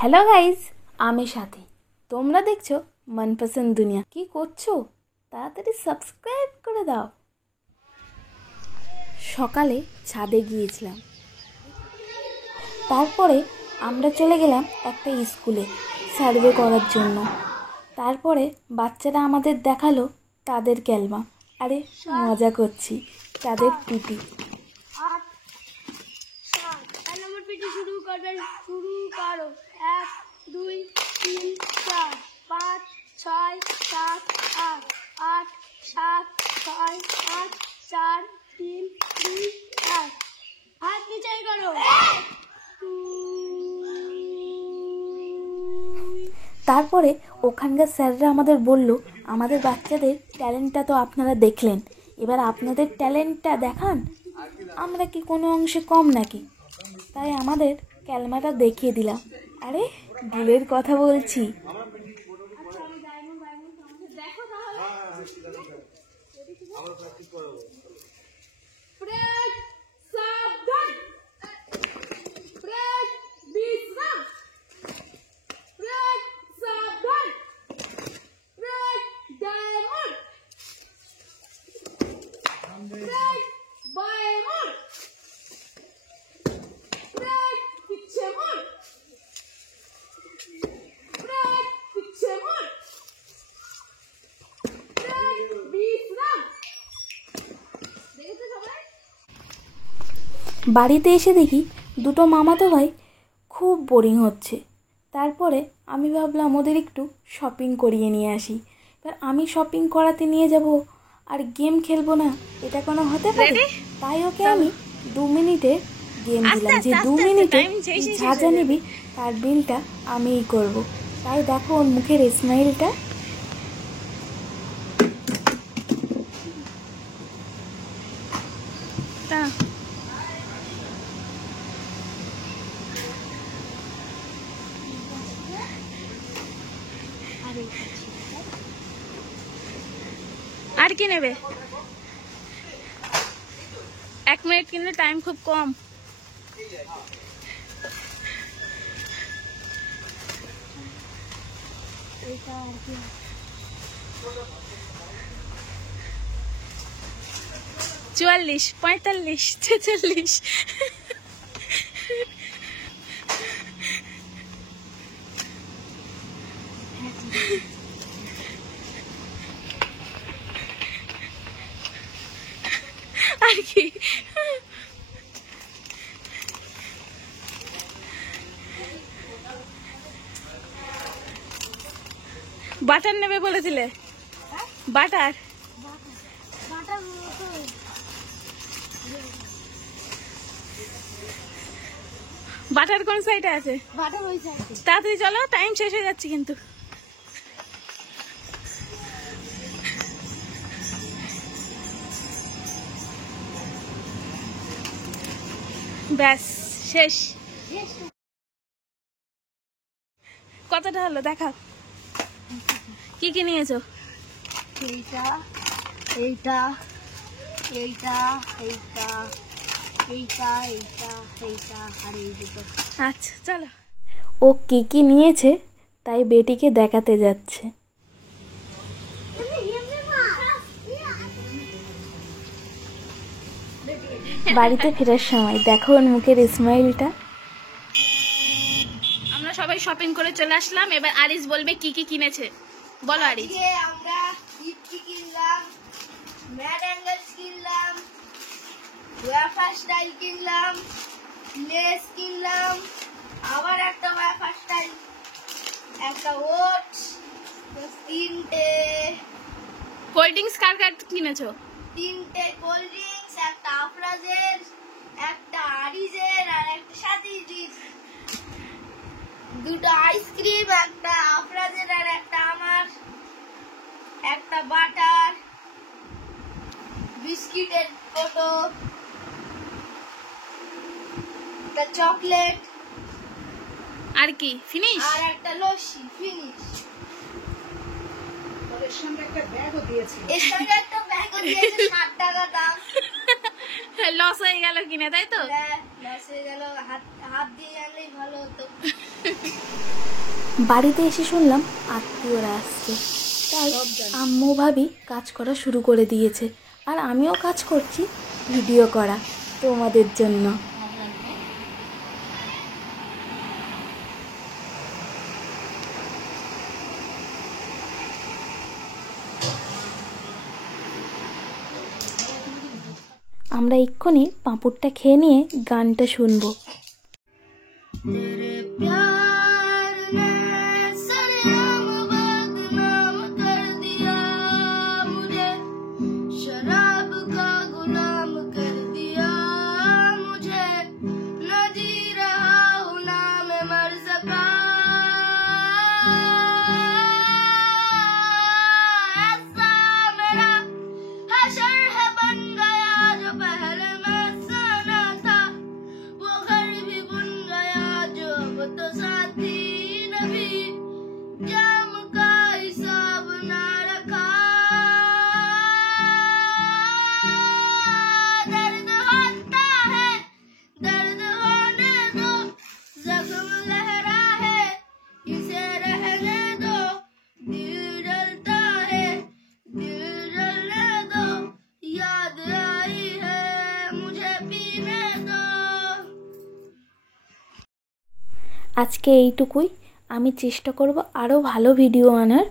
Hello guys, আমি সাথী। তোমরা দেখছো মনপসন্দ দুনিয়া। কি করছো? তাড়াতাড়ি সাবস্ক্রাইব করে দাও। সকালে ছাদে গিয়েছিলাম, তারপরে আমরা চলে গেলাম একটা স্কুলে সার্ভে করার জন্য। তারপরে বাচ্চারা আমাদের দেখালো তাদের ক্যালমা। আরে মজা করছি, তাদের পিটি। শুরু করো। 1 2 3 4 5 6 7 8 8 7 6 8 4 3 2 1 হাত নিচে করো। তারপরে ওখানকার স্যাররা আমাদের বলল, আমাদের বাচ্চাদের ট্যালেন্টটা তো আপনারা দেখলেন, এবার আপনাদের ট্যালেন্টটা দেখান। আমরা কি কোনো অংশে কম নাকি? তাই আমাদের ক্যালমাটা দেখিয়ে দিলাম। আরে ডিলের কথা বলছি। বাড়িতে এসে দেখি দুটো মামাতো ভাই খুব বোরিং হচ্ছে। তারপরে আমি ভাবলাম ওদের একটু শপিং করিয়ে নিয়ে আসি। এবার আমি শপিং করাতে নিয়ে যাব আর গেম খেলবো না, এটা কোনো হতে পারে? তাই ওকে আমি 2 মিনিটের গেম দিলাম, যে 2 মিনিটে যা যা নিবি তার বিলটা আমিই করব। তাই দেখো ওর মুখের স্মাইলটা। আর কি নেবে? 1 মিনিট কিনলে টাইম খুব কম। চুয়াল্লিশ, 45, 46। আর কি? বাটার নেবে বলেছিলে? বাটার বাটার কোন সাইডে আছে? বাটার ওই সাইডে। তাড়াতাড়ি চলো, টাইম শেষ হয়ে যাচ্ছে কিন্তু। ব্যাস শেষ। কতটা হলো দেখাও, কি কি নিয়েছো? এইটা এইটা এইটা এইটা এইটা এইটা এইটা আর এই দুটো। আচ্ছা চলো। ও কী কী নিয়েছে তাই বেটিকে দেখাতে যাচ্ছে। বাড়িতে ফেরার সময় দেখো ওর মুখের স্মাইলটা। আমরা সবাই শপিং করে চলে আসলাম, এবার আরিস বলবে কি কি কিনেছে। বলো আরিস। আমরা লিপস্টিক কিনলাম, ম্যাট অ্যাঙ্গেলস কিনলাম, ওয়াফার স্টাইল কিনলাম, লেস কিনলাম, আবার একটা ওয়াফার স্টাইল, একটা ওটস, 3টে কোল্ড ড্রিঙ্কস। কার কার কিনেছো? 3টে কোল্ড ড্রিঙ্কস, একটা আফরাজের, একটা আরিজের আর একটা সাথীজির, 2টো আইসক্রিম, একটা আফরাজের আর একটা আমার, একটা বাটার, বিস্কিটের কোটো, একটা চকলেট, আর কি ফিনিশ, আর একটা লস্যি ফিনিশ। এর সঙ্গে একটা ব্যাগও দিয়েছে। 60 টাকা দাম। লস হয়ে গেল কিনে, তাই তো? লস হয়ে গেল, হাত দিয়ে আনলেই ভালো হতো। বাড়িতে এসে শুনলাম আত্মীয়রা আসছে, তাই আম্মু ভাবি কাজ করা শুরু করে দিয়েছে, আর আমিও কাজ করছি ভিডিও করা তোমাদের জন্য। আমরা এক্ষুনি পাঁপড়টা খেয়ে নিয়ে গানটা শুনবো। আজকে এইটুকুই। আমি চেষ্টা করব আরও ভালো ভিডিও আনার।